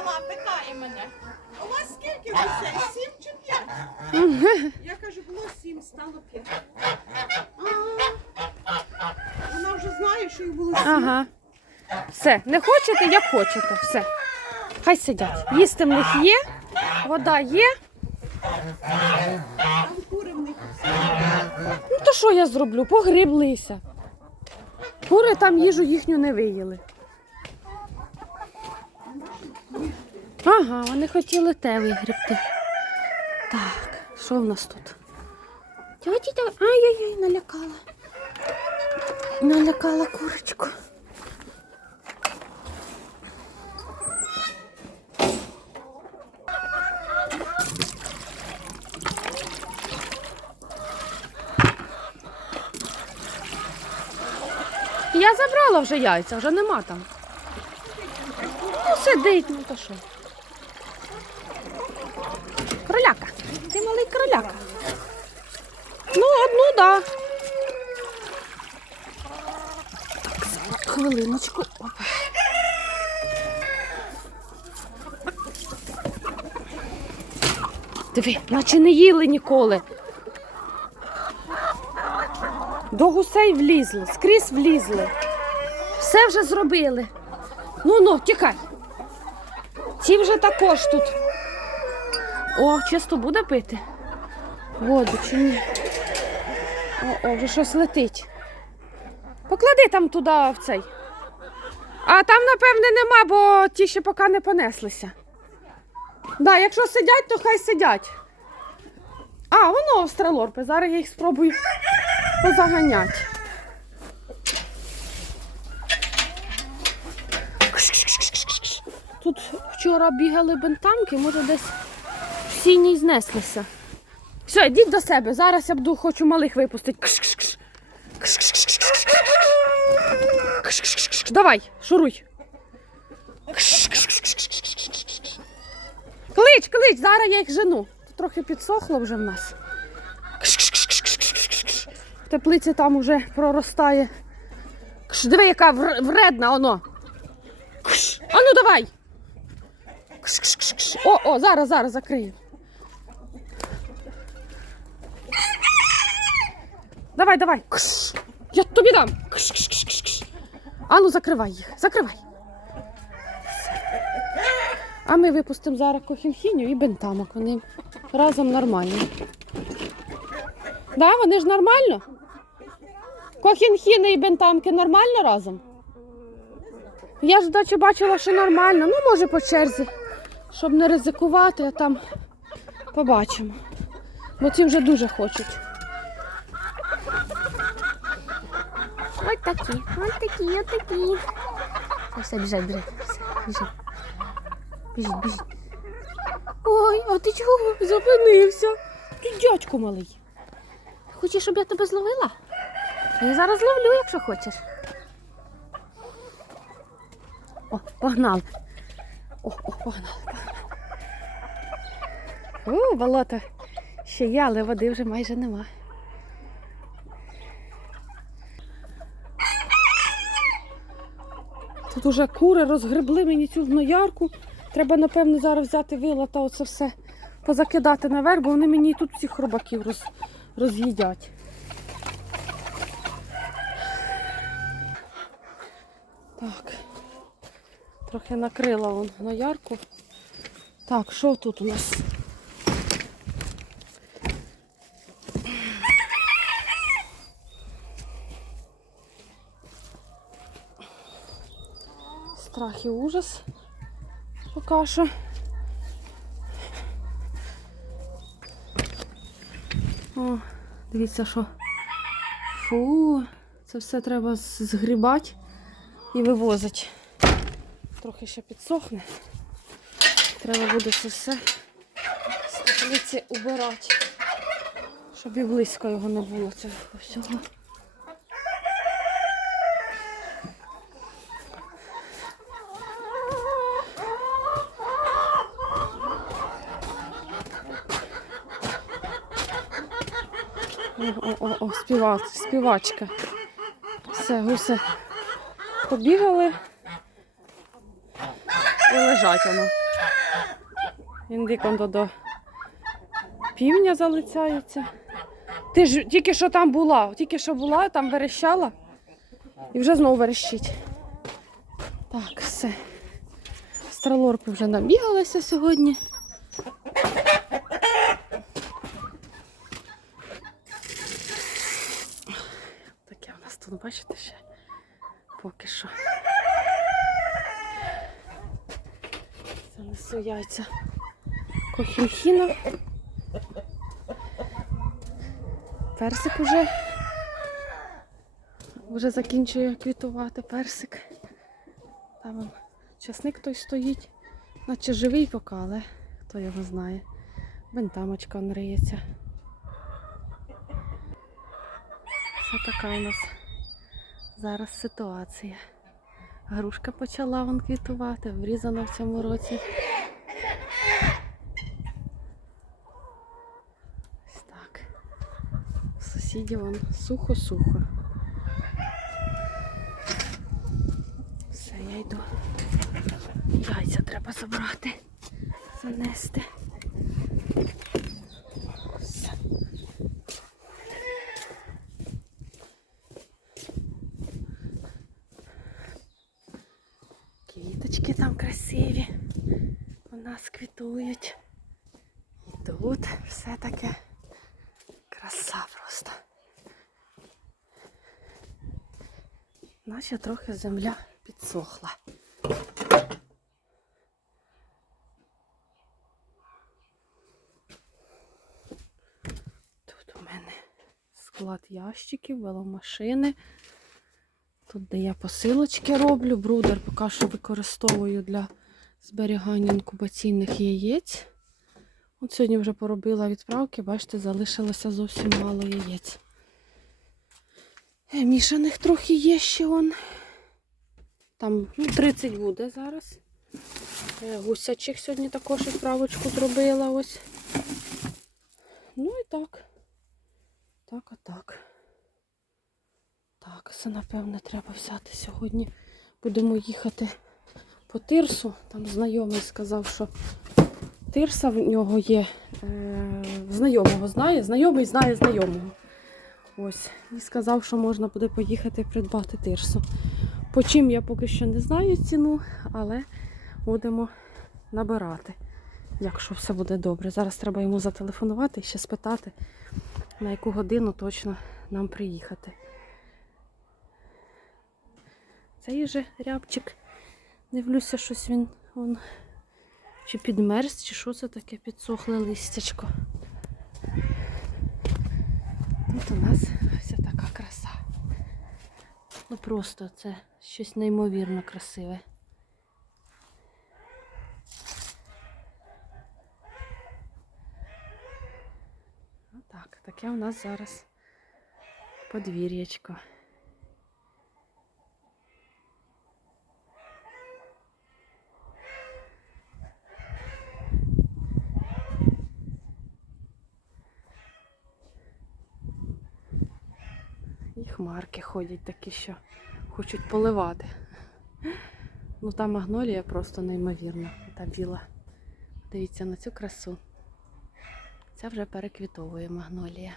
стола, питає мене. У вас скільки гусей? Сім чи п'ять? Я кажу, було сім, стало п'ять. Вона вже знає, що їх було сім. Ага. Все, не хочете, як хочете. Все. Хай сидять. Їсти в них є, вода є. Там кури в них. Ну то що я зроблю? Погріблися. Кури там їжу їхню не виїли. Ага, вони хотіли те вигрібти. Так, що в нас тут? Тьоті, та- ай-яй-яй, налякала. Налякала курочку. Я забрала вже яйця, вже нема там. Ну, сидить, ну то що. Ти малий кроляка. Ну, одну, да. Так, хвилиночку. Опа. Диви, наче не їли ніколи. До гусей влізли, скрізь влізли. Все вже зробили. Ну ну, тікай. Ці вже також тут. О, чисто буде пити. Воду чи ні? О, о, вже щось летить. Поклади там туди в цей. А там, напевне, нема, бо ті ще поки не понеслися. Да, якщо сидять, то хай сидять. А, воно остролорпи. Зараз я їх спробую позаганяти. Тут вчора бігали бентамки, може десь в сіній знеслися. Все, йдіть до себе. Зараз я буду хочу малих випустити. Кш-кш-кш. Давай, шуруй. Клич, клич, зараз я їх жену. Трохи підсохло вже в нас. В теплиці там уже проростає. Диви, яка вр- вредна воно. Кш. А ну давай. О, о, зараз, зараз закрию. Давай, давай. Кш. Я тобі дам. Кш-кш-кш-кш. А ну закривай їх. Закривай. А ми випустимо зараз кохінхіню і бентамок. Вони разом нормальні. Да, вони ж нормально? Кохінхіни і бентамки нормально разом? Я ж дачі бачила, що нормально. Ну, може, по черзі. Щоб не ризикувати, а там побачимо. Бо ці вже дуже хочуть. Ось такі, ось такі, ось такі. Все, біжать, біжать. Все, біжить. Біжить, біжить. Ой, а ти чого зупинився? Ти дядько малий. Хочеш, щоб я тебе зловила? Я зараз ловлю, якщо хочеш. О, погнали. О, о, погнали, погнали. О, болото ще є, але води вже майже нема. Тут уже кури розгребли мені цю гноярку. Треба, напевне, зараз взяти вила та оце все позакидати наверх, бо вони мені тут всіх хробаків роз, роз'їдять. Так. Трохи накрила вон гноярку. Так, що тут у нас? Страх і ужас. Поки що. О, дивіться, що. Фу, це все треба згрібати і вивозити. Трохи ще підсохне. Треба буде це все з теплиці убирати, щоб і близько його не було цього всього. О, о, о, о, співач, співачка. Все, гуси побігали і лежать воно. Індик он до, півня залицяється. Ти ж тільки що там була, тільки що була, там верещала і вже знову верещить. Так, все. Стралорпи вже набігалися сьогодні. Таке у нас тут, бачите, ще поки що. Занесу яйця кохінхіна. Персик уже вже закінчує квітувати персик. Там часник той стоїть, наче живий поки, але хто його знає. Бентамочка он риється. Така у нас зараз ситуація. Грушка почала вон квітувати, врізана в цьому році. Ось так. У Сусідів вон сухо-сухо. Все, я йду. Яйця треба забрати, занести. Все. Квіточки там красиві. У нас квітують. І тут все таке краса просто. Наче трохи земля підсохла. Тут у мене склад ящиків, веломашини. Тут, де я посилочки роблю, брудер поки що використовую для зберігання інкубаційних яєць. От сьогодні вже поробила відправки, бачите, залишилося зовсім мало яєць. Е, Мішаних трохи є ще он. Там ну, 30 буде зараз. Е, Гусячих сьогодні також відправочку зробила ось. Ну і так. Так, отак. Так, це напевне треба взяти сьогодні. Будемо їхати по тирсу. Там знайомий сказав, що тирса в нього є. Е, знайомого знає, знайомий знає знайомого. Ось. І сказав, що можна буде поїхати придбати тирсу. По чим я поки що не знаю ціну, але будемо набирати, якщо все буде добре. Зараз треба йому зателефонувати і ще спитати, на яку годину точно нам приїхати. Цей же рябчик. Дивлюся, щось він он, чи підмерз, чи що це таке підсохле листячко. Тут у нас вся така краса. Ну просто це щось неймовірно красиве. Отак, таке у нас зараз подвір'ячко. Хмарки ходять такі, що хочуть поливати. Ну та магнолія просто неймовірна, та біла. Дивіться на цю красу. Це вже переквітовує магнолія.